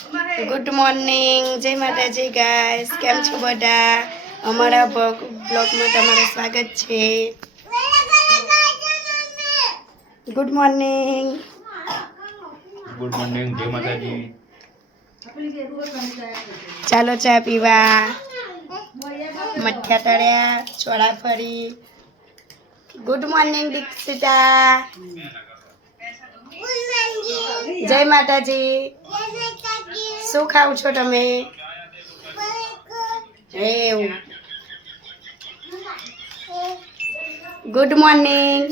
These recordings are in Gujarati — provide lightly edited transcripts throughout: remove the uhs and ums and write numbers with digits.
ગુડ મોર્નિંગ, જય માતાજી ગાઈસ. કેમ છો બધા? અમારા બ્લોગમાં તમારું સ્વાગત છે. Good morning. ગુડ મોર્નિંગ, જય માતાજી. ચાલો ચા પીવા. મઠિયા તળ્યા, ચોળા ફરી. Good morning Dikshita. જય માતાજી. શું ખાવ છો તમે? એવું. Good morning.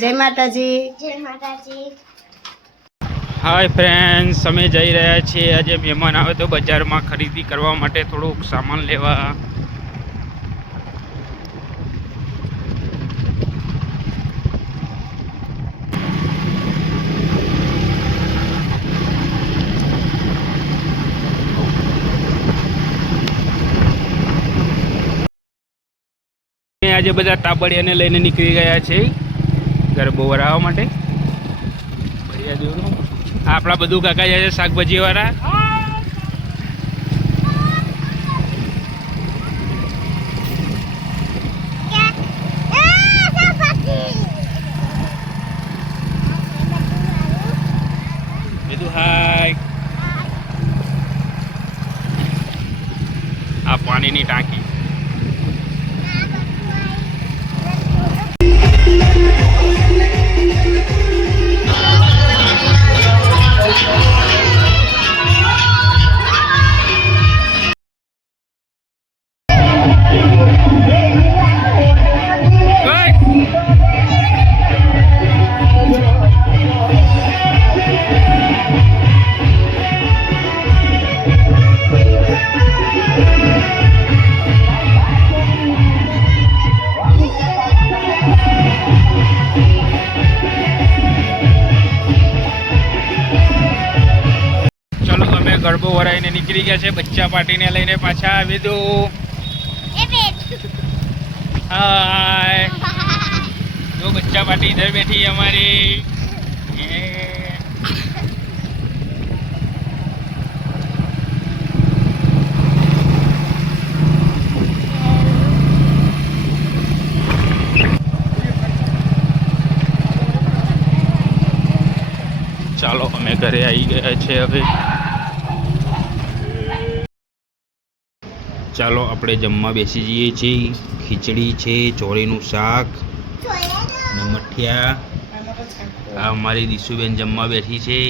જય માતાજી. હાય ફ્રેન્ડ્સ, અમે જઈ રહ્યા છીએ. આજે મહેમાન આવે તો બજારમાં ખરીદી કરવા માટે થોડુંક સામાન લેવા. આજે બધા તાબડિયાને લઈને નીકળી ગયા છે ગરબો વરાવવા માટે. આપણા બધું કાકા જાય છે શાકભાજી વાળા. બધું હાય. આ પાણીની ટાંકી. ગરબો વરાઈને નીકળી ગયા છે. બચ્ચા પાર્ટીને લઈને પાછા આવી દો. હાય. જો બચ્ચા પાર્ટી ઇધર બેઠી અમારી. ચાલો અમે ઘરે આવી ગયા છે હવે. ચાલો આપણે જમવા બેસી જઈએ છીએ. ખીચડી છે, ચોળીનું શાક ને મઠિયા. આ અમારી દીશુબેન જમવા બેઠી છે.